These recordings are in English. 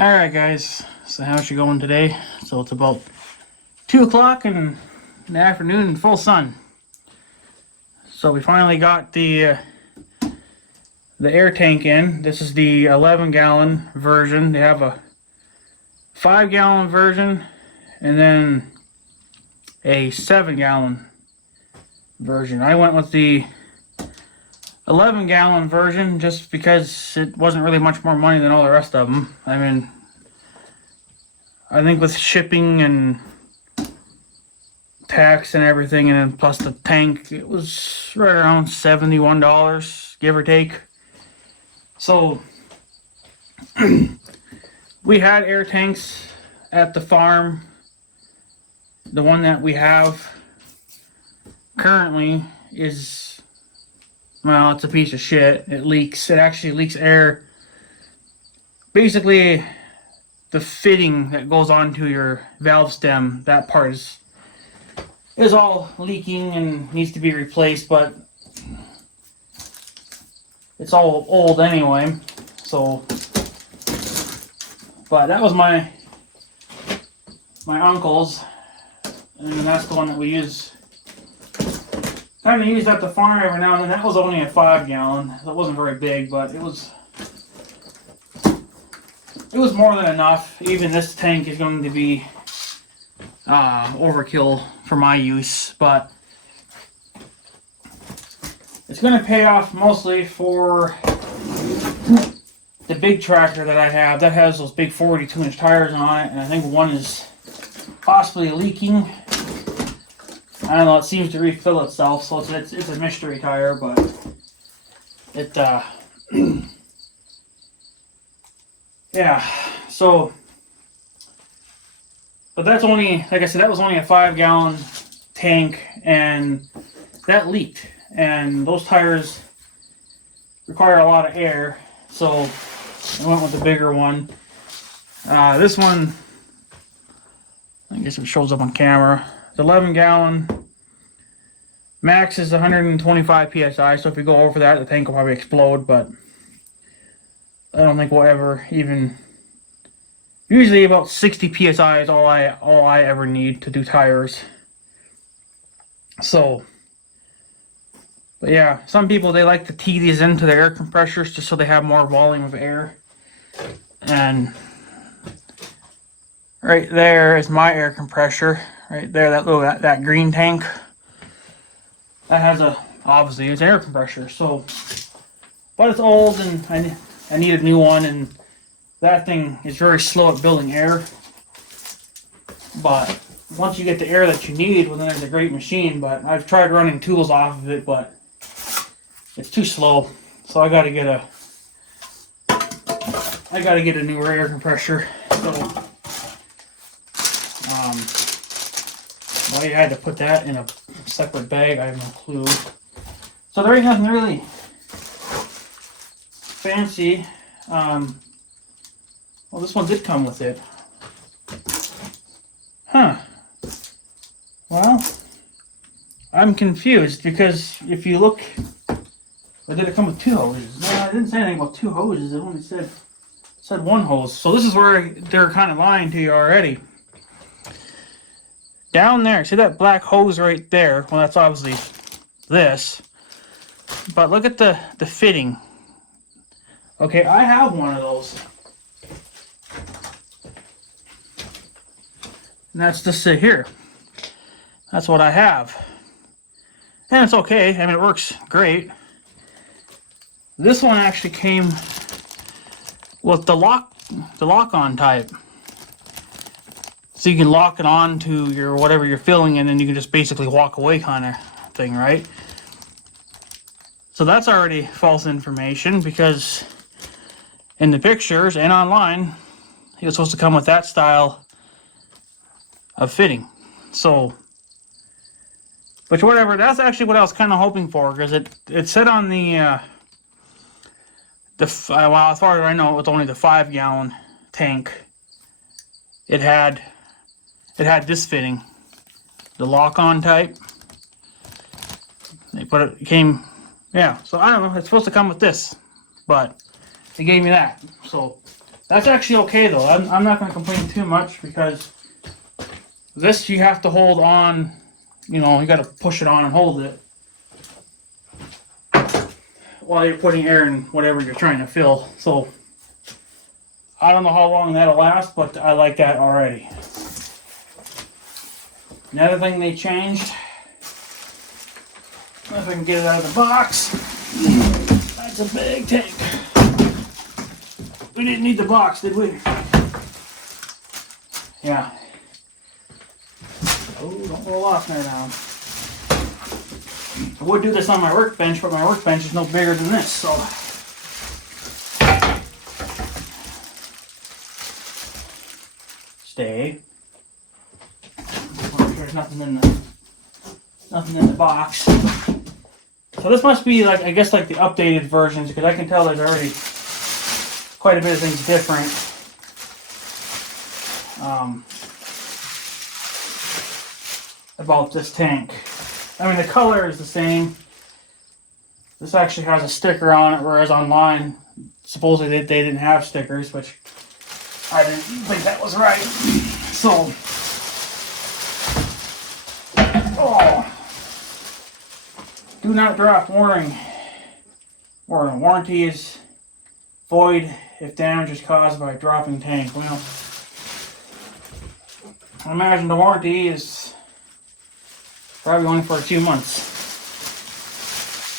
Alright guys, so how's you going today? So it's about 2 o'clock in the afternoon in full sun. So we finally got the air tank in. This is the 11-gallon version. They have a 5-gallon version and then a 7-gallon version. I went with the 11-gallon version just because it wasn't really much more money than all the rest of them. I mean, I think with shipping and tax and everything, and then plus the tank, it was right around $71, give or take. So we had air tanks at the farm. The one that we have currently is, well, it's a piece of shit. It leaks. It actually leaks air. Basically, the fitting that goes onto your valve stem, that part is all leaking and needs to be replaced, but it's all old anyway. So, but that was my uncle's, and that's the one that we use. Kind of use at the farm every now and then. That was only a 5-gallon. It wasn't very big, but it was more than enough. Even this tank is going to be overkill for my use, but it's going to pay off mostly for the big tractor that I have. That has those big 42-inch tires on it, and I think one is possibly leaking. I don't know, it seems to refill itself, so it's a mystery tire, but it, yeah, so, but that's only, like I said, that was only a 5-gallon tank, and that leaked, and those tires require a lot of air, so I went with the bigger one. This one, I guess it shows up on camera. It's 11-gallon. Max is 125 psi, so if you go over that, the tank will probably explode, but I don't think we'll ever even... Usually about 60 psi is all I ever need to do tires. So, but yeah, some people, they like to tee these into their air compressors just so they have more volume of air. And right there is my air compressor. Right there, that green tank. That has obviously it's an air compressor. So, but it's old and I need a new one, and that thing is very slow at building air. But once you get the air that you need, well, then it's a great machine. But I've tried running tools off of it, but it's too slow. So I got to get a new air compressor. So, why you had to put that in a separate bag, I have no clue. So there ain't nothing really fancy. Well, this one did come with it. Huh. Well, I'm confused because if you look, or did it come with 2 hoses? No, I didn't say anything about 2 hoses. It only said one hose. So this is where they're kind of lying to you already. Down there, see that black hose right there? Well, that's obviously this. But look at the fitting. Okay, I have one of those. And that's just here. That's what I have. And it's okay. I mean, it works great. This one actually came with the lock-on type. So you can lock it on to your whatever you're filling, and then you can just basically walk away kind of thing, right? So that's already false information, because in the pictures and online, it was supposed to come with that style of fitting. So, but whatever, that's actually what I was kind of hoping for, because it said on the well, as far as I know, it was only the 5-gallon tank. It had this fitting, the lock-on type. It came, yeah. So I don't know. It's supposed to come with this, but they gave me that. So That's actually okay though. I'm not going to complain too much because this you have to hold on, you know, you got to push it on and hold it while you're putting air in whatever you're trying to fill. So I don't know how long that'll last, but I like that already. Another thing they changed, if I can get it out of the box, that's a big tank. We didn't need the box, did we? Yeah. Oh, don't roll off there now. I would do this on my workbench, but my workbench is no bigger than this, so. Stay. There's nothing in the box. So this must be like, I guess, like the updated versions, because I can tell there's already quite a bit of things different. About this tank. I mean, the color is the same. This actually has a sticker on it, whereas online, supposedly they didn't have stickers, which I didn't think that was right. So, oh, do not draft warning. Warranty is void if damage is caused by dropping tank. Well, I imagine the warranty is probably only for a few months.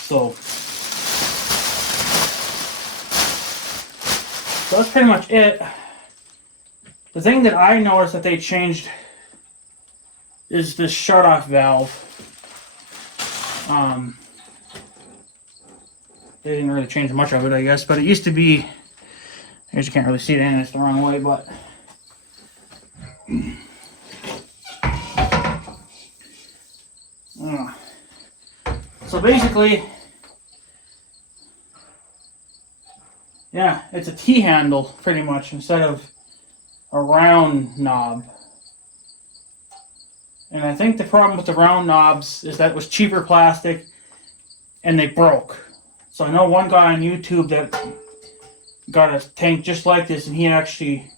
So that's pretty much it. The thing that I noticed that they changed is this shut-off valve. They didn't really change much of it, I guess, but it used to be, I guess you can't really see it in, it's the wrong way, but so basically, yeah, it's a T-handle pretty much instead of a round knob. And I think the problem with the round knobs is that it was cheaper plastic and they broke. So I know one guy on YouTube that got a tank just like this, and he actually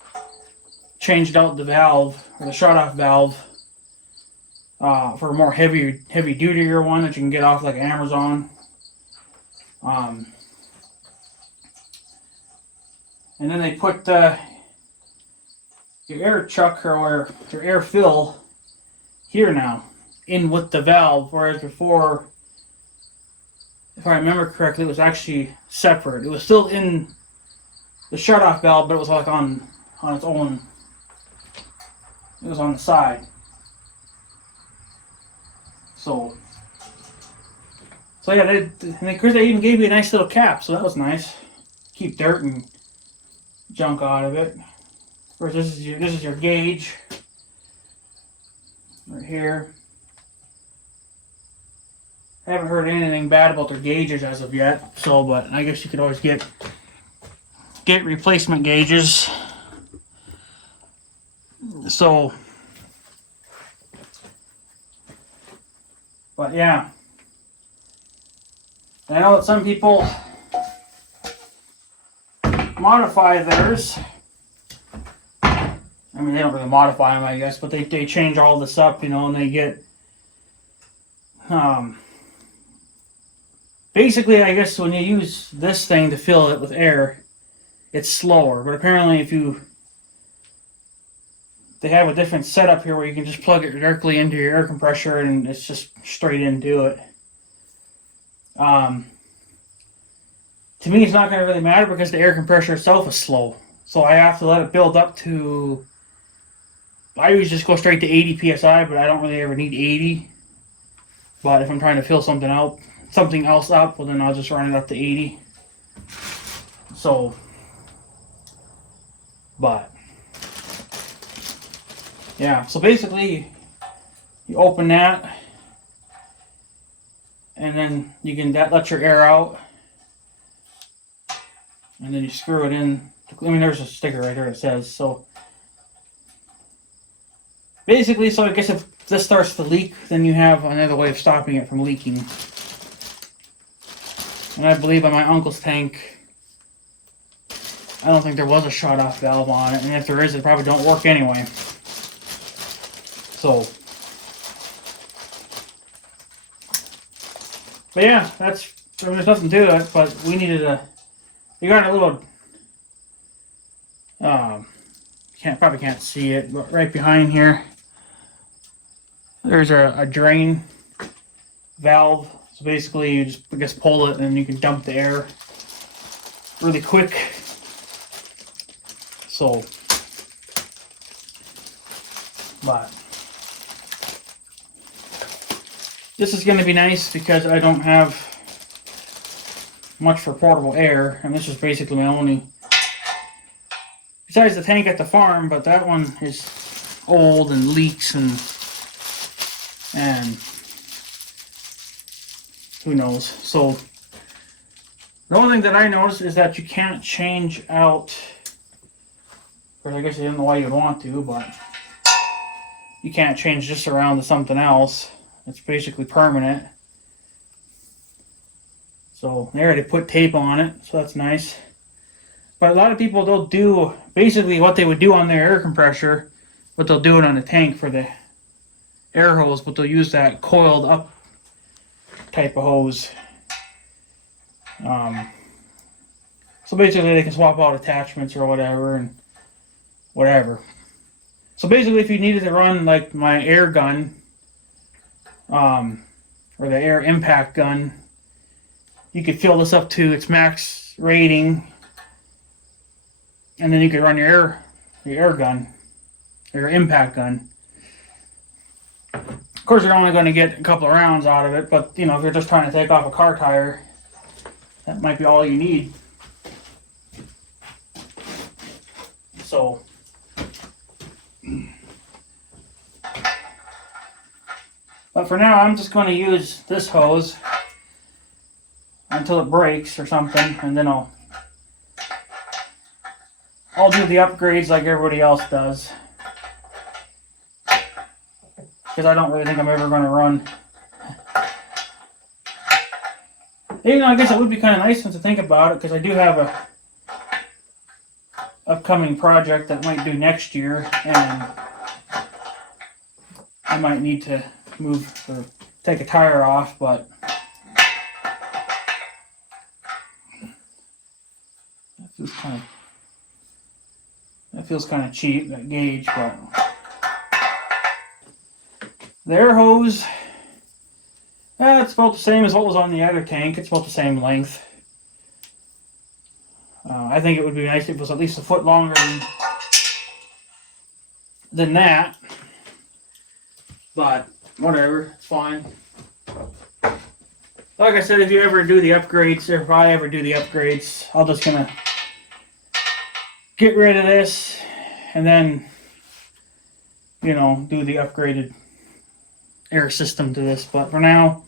changed out the valve, or the shut-off valve, for a more heavy-duty one that you can get off like Amazon. And then they put your air chuck or your air fill here now, in with the valve, whereas before, if I remember correctly, it was actually separate. It was still in the shut-off valve, but it was like on its own. It was on the side. So yeah, they even gave me a nice little cap, so that was nice. Keep dirt and junk out of it. Of course, this is your gauge right here. I haven't heard anything bad about their gauges as of yet, so, but I guess you could always get replacement gauges. So, but yeah, I know that some people modify theirs. I mean, they don't really modify them, I guess, but they change all this up, you know, and they get basically, I guess when you use this thing to fill it with air, it's slower. But apparently they have a different setup here where you can just plug it directly into your air compressor and it's just straight into it. To me, it's not going to really matter because the air compressor itself is slow. So I have to let it build up to, I usually just go straight to 80 psi, but I don't really ever need 80. But if I'm trying to fill something else up, well then I'll just run it up to 80. So, but yeah, so basically you open that and then you can let your air out and then you screw it in. I mean, there's a sticker right there that says so. Basically, so I guess if this starts to leak, then you have another way of stopping it from leaking. And I believe on my uncle's tank, I don't think there was a shut-off valve on it, and if there is, it probably don't work anyway. So, but yeah, there's nothing to it, but we needed you got a little, probably can't see it, but right behind here, there's a drain valve. So basically you just, I guess, pull it and you can dump the air really quick. So, but this is going to be nice because I don't have much for portable air, and this is basically my only, besides the tank at the farm, but that one is old and leaks and who knows. So the only thing that I noticed is that you can't change out, or I guess I didn't know why you'd want to, but you can't change this around to something else. It's basically permanent. So they already put tape on it, so that's nice. But a lot of people, they'll do basically what they would do on their air compressor, but they'll do it on the tank for the air hose, but they'll use that coiled up type of hose. So basically they can swap out attachments or whatever and whatever. So basically if you needed to run like my air gun, or the air impact gun, you could fill this up to its max rating, and then you could run your air gun, or your impact gun. Of course, you're only going to get a couple of rounds out of it, but you know, if you're just trying to take off a car tire, that might be all you need. So, but for now, I'm just going to use this hose until it breaks or something, and then I'll do the upgrades like everybody else does. Because I don't really think I'm ever going to run. Even though I guess it would be kind of nice to think about it, because I do have a upcoming project that I might do next year, and I might need to move or take a tire off, but that feels kind of cheap, that gauge. But the air hose, it's about the same as what was on the other tank. It's about the same length. I think it would be nice if it was at least a foot longer than that. But whatever, it's fine. Like I said, if you ever do the upgrades, or if I ever do the upgrades, I'll just gonna get rid of this and then, you know, do the upgraded air system to this. But for now,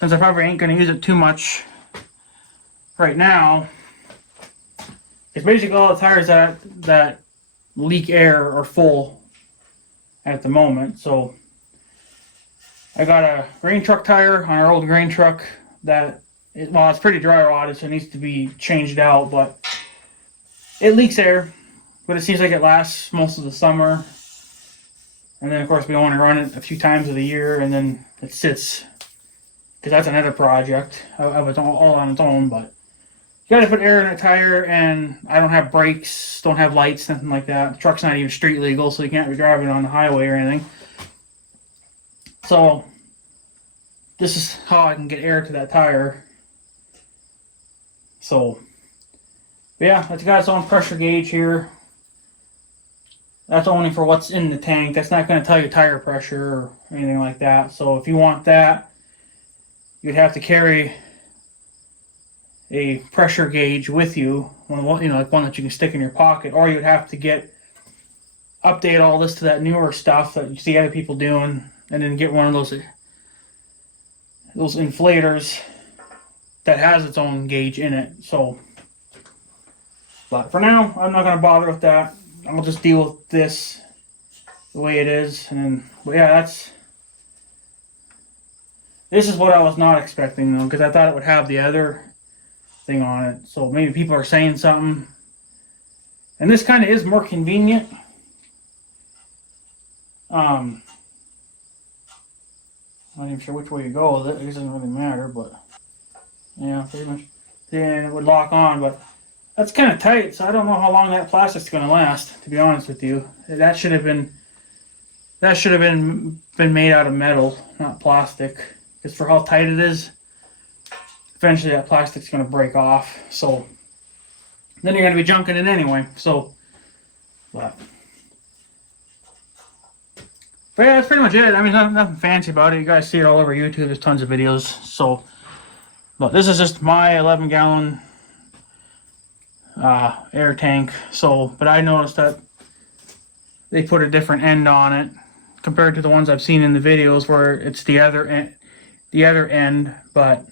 since I probably ain't gonna use it too much right now, it's basically all the tires that leak air are full at the moment. So I got a grain truck tire on our old grain truck that, it's pretty dry rotted, so it needs to be changed out, but it leaks air, but it seems like it lasts most of the summer. And then of course we only run it a few times of the year, and then it sits, because that's another project of its all on its own. But you gotta put air in a tire, and I don't have brakes, don't have lights, nothing like that. The truck's not even street legal, so you can't be driving on the highway or anything. So this is how I can get air to that tire. So yeah, it's got its own pressure gauge here. That's only for what's in the tank. That's not going to tell you tire pressure or anything like that. So if you want that, you'd have to carry a pressure gauge with you, like one that you can stick in your pocket, or you'd have to update all this to that newer stuff that you see other people doing, and then get one of those inflators that has its own gauge in it. So, but for now, I'm not going to bother with that. I'll just deal with this the way it is. And then, but yeah, this is what I was not expecting, though, because I thought it would have the other thing on it. So maybe people are saying something And this kind of is more convenient. I'm not even sure which way you go with it. It doesn't really matter, but yeah, pretty much. Then it would lock on, but that's kind of tight, so I don't know how long that plastic's going to last, to be honest with you. That should have been made out of metal, not plastic, because for how tight it is, eventually that plastic's going to break off. So then you're going to be junking it anyway. So, but yeah, that's pretty much it. I mean, nothing fancy about it. You guys see it all over YouTube. There's tons of videos. So, but this is just my 11-gallon air tank. So, but I noticed that they put a different end on it compared to the ones I've seen in the videos where it's the other end. But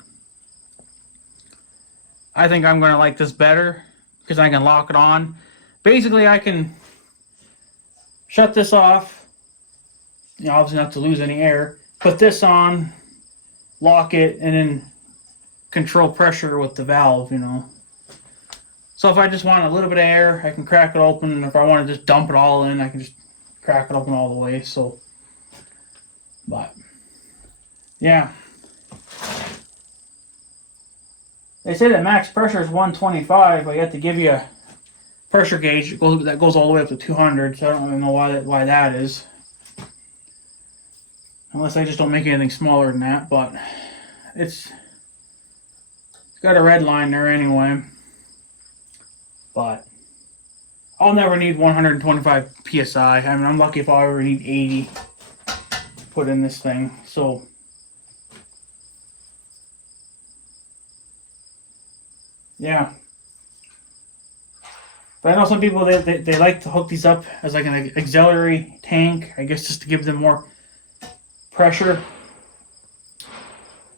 I think I'm gonna like this better because I can lock it on. Basically, I can shut this off. You know, obviously not to lose any air. Put this on, lock it, and then control pressure with the valve, you know. So if I just want a little bit of air, I can crack it open. And if I want to just dump it all in, I can just crack it open all the way. So, but yeah. They say that max pressure is 125, but you have to give you a pressure gauge that goes all the way up to 200. So I don't really know why that is. Unless I just don't make anything smaller than that, but it's got a red line there anyway. But I'll never need 125 PSI. I mean, I'm lucky if I ever need 80 to put in this thing. So yeah. But I know some people, they like to hook these up as like an auxiliary tank, I guess, just to give them more pressure.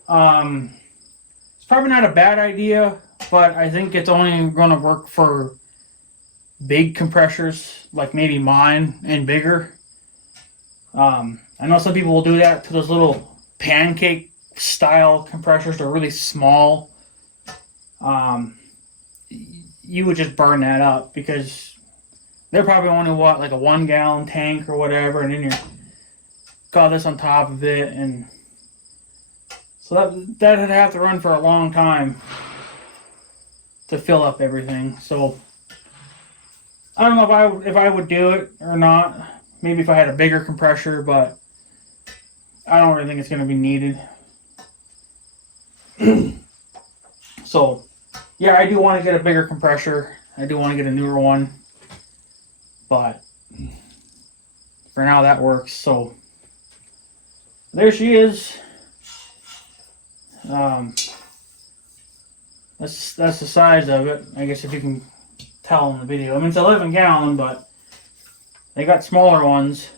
It's probably not a bad idea, but I think it's only going to work for big compressors, like maybe mine and bigger. I know some people will do that to those little pancake style compressors. They're really small. You would just burn that up because they're probably only like a 1-gallon tank or whatever, and then you're got this on top of it, and so that'd have to run for a long time to fill up everything. So I don't know if I would do it or not. Maybe if I had a bigger compressor, but I don't really think it's going to be needed. So yeah, I do want to get a bigger compressor. I do want to get a newer one, but for now that works. So there she is. That's the size of it. I guess if you can tell in the video. I mean, it's 11-gallon, but they got smaller ones.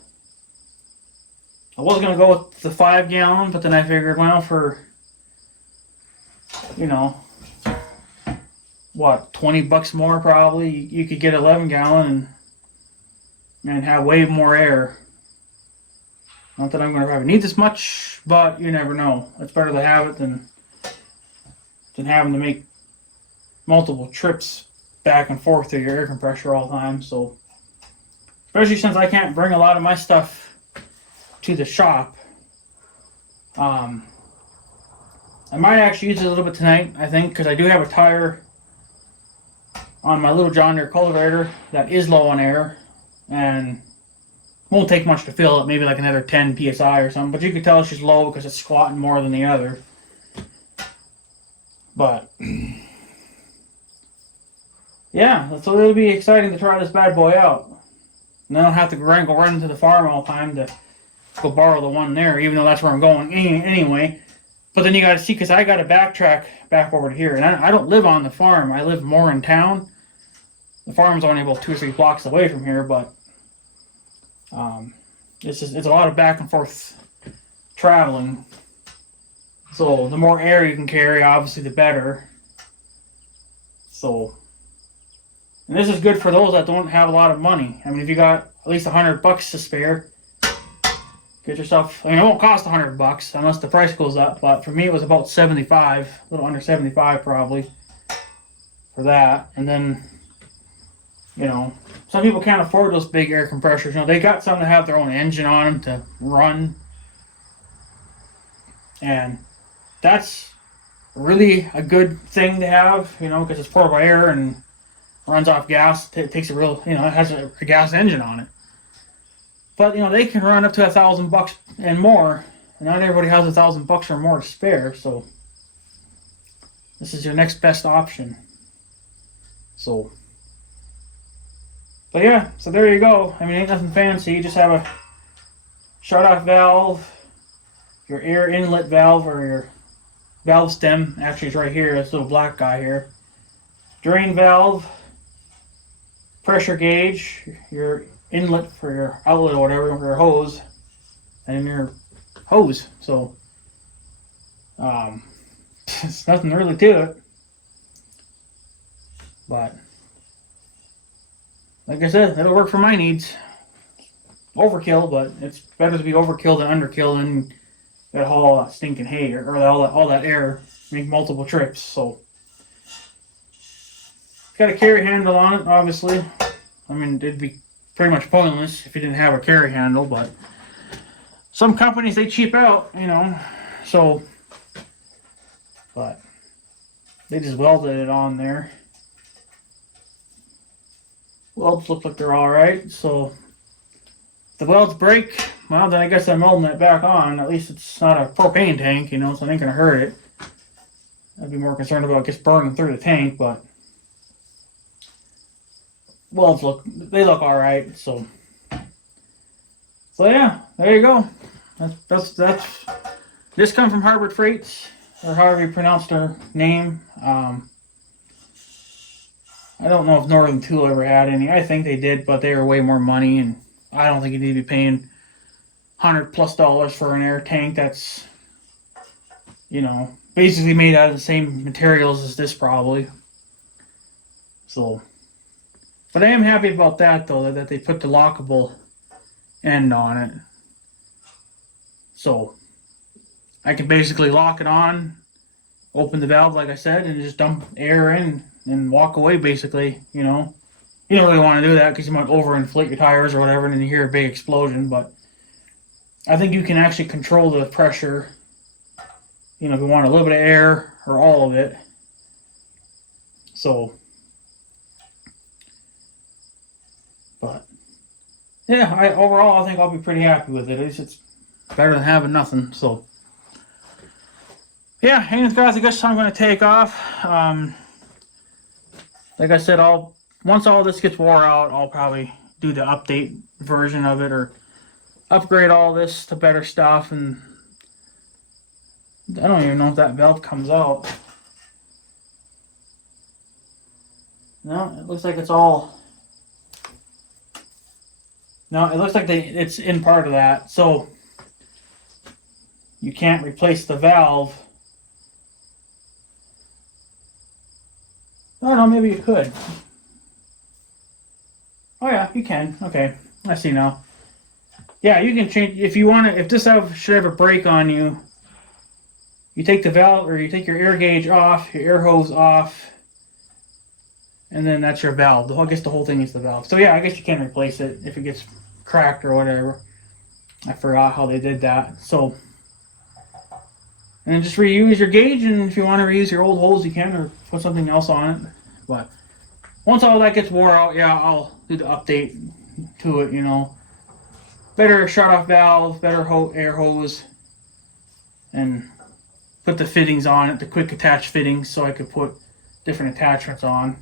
I was gonna go with the 5-gallon, but then I figured, well, for what, $20 more probably, you could get 11-gallon and have way more air. Not that I'm going to probably need this much, but you never know. It's better to have it than having to make multiple trips back and forth to your air compressor all the time. So, especially since I can't bring a lot of my stuff to the shop. I might actually use it a little bit tonight, I think, because I do have a tire on my little John Deere cultivator that is low on air, and won't take much to fill it, maybe like another 10 PSI or something, but you can tell she's low because it's squatting more than the other. But yeah, so it'll be exciting to try this bad boy out. And I don't have to go run into the farm all the time to go borrow the one there, even though that's where I'm going anyway. But then you got to see, because I got to backtrack back over to here, and I don't live on the farm. I live more in town. The farm's only about 2 or 3 blocks away from here, but it's a lot of back and forth traveling. So the more air you can carry, obviously, the better. So, and this is good for those that don't have a lot of money. I mean, if you got at least $100 to spare, get yourself. I mean, it won't cost $100 unless the price goes up. But for me, it was about 75, a little under 75 probably for that. And then You know, some people can't afford those big air compressors. You know, they got some that have their own engine on them to run, and that's really a good thing to have. You know, because it's portable air and runs off gas. It takes a real, you know, it has a gas engine on it. But you know, they can run up to $1,000 and more. And not everybody has $1,000 or more to spare. So this is your next best option. So. But yeah, so there you go. I mean, ain't nothing fancy. You just have a shut-off valve, your air inlet valve, or your valve stem. Actually, it's right here. This little black guy here. Drain valve, pressure gauge, your inlet for your outlet or whatever, for your hose, and your hose. So, it's nothing really to it. But like I said, it'll work for my needs. Overkill, but it's better to be overkill than underkill and that haul all that stinking hay or all that air, make multiple trips. So it's got a carry handle on it, obviously. I mean, it'd be pretty much pointless if you didn't have a carry handle, but some companies, they cheap out, you know. So, but they just welded it on there. Welds look like they're alright, so if the welds break, well, then I guess I'm welding it back on. At least it's not a propane tank, you know, so it ain't gonna hurt it. I'd be more concerned about just burning through the tank, but welds look alright, so yeah, there you go. That's this come from Harbor Freights, or however you pronounce their name. I don't know if Northern Tool ever had any. I think they did, but they were way more money, and I don't think you need to be paying $100+ for an air tank that's, you know, basically made out of the same materials as this probably. So, but I am happy about that though, that they put the lockable end on it. So I can basically lock it on, open the valve like I said, and just dump air in and walk away basically, you know. You don't really want to do that because you might overinflate your tires or whatever and then you hear a big explosion, but I think you can actually control the pressure, you know, if you want a little bit of air or all of it. So, but yeah, overall I think I'll be pretty happy with it. At least it's better than having nothing. So yeah, anyways guys, I guess I'm going to take off. Like I said, once all this gets wore out, I'll probably do the update version of it or upgrade all this to better stuff. And I don't even know if that valve comes out. No, it looks like it's all. No, it looks like it's in part of that. So you can't replace the valve. Oh no, maybe you could. Oh yeah, you can. Okay, I see now. Yeah, you can change if you want to. If this should have a break on you, you take the valve or you take your air gauge off, your air hose off, and then that's your valve. I guess the whole thing is the valve. So yeah, I guess you can replace it if it gets cracked or whatever. I forgot how they did that. So, and then just reuse your gauge, and if you want to reuse your old hose, you can, or put something else on it. But once all that gets wore out, yeah, I'll do the update to it, you know. Better shut-off valve, better air hose, and put the fittings on it, the quick attach fittings, so I could put different attachments on.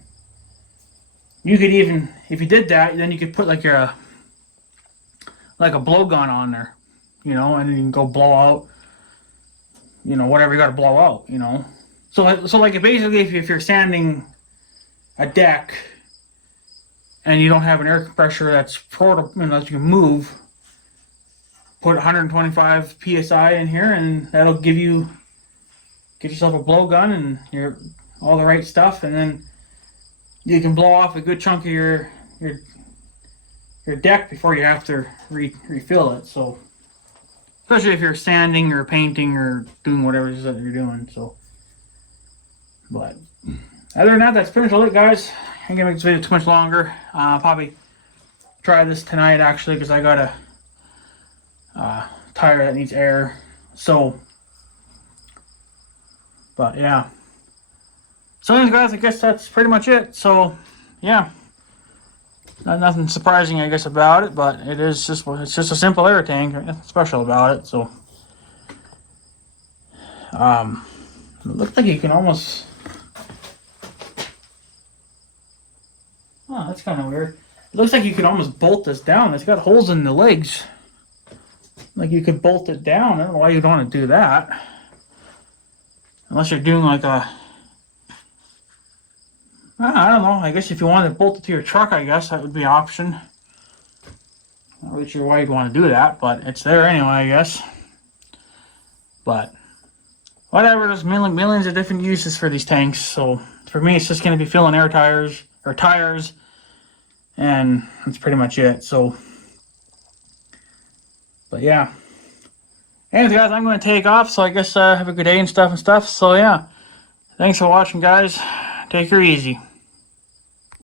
You could even, if you did that, then you could put like a blowgun on there, you know, and then you can go blow out, you know, whatever you got to blow out, you know. So like basically, if you're sanding a deck and you don't have an air compressor that's portable, you know, that you can move, put 125 psi in here, and that'll get yourself a blowgun and all the right stuff, and then you can blow off a good chunk of your deck before you have to refill it. So, especially if you're sanding or painting or doing whatever it is that you're doing. So, but other than that, that's pretty much it, guys. ain't gonna make this video too much longer. I'll probably try this tonight actually, because I got a tire that needs air. So, but yeah. So anyways, guys, I guess that's pretty much it. So, yeah. Nothing surprising, I guess, about it, but it's just a simple air tank. Nothing special about it. So, it looks like you can almost. Oh, that's kind of weird. It looks like you could almost bolt this down. It's got holes in the legs. Like you could bolt it down. I don't know why you'd want to do that. Unless you're doing like a... I don't know. I guess if you wanted to bolt it to your truck, I guess that would be an option. Not really sure why you'd want to do that, but it's there anyway, I guess. But whatever, there's millions of different uses for these tanks. So for me, it's just going to be filling air tires, or tires, and that's pretty much it. So, but yeah. Anyways, guys, I'm going to take off. So I guess have a good day and stuff. So yeah, thanks for watching, guys. Take her easy.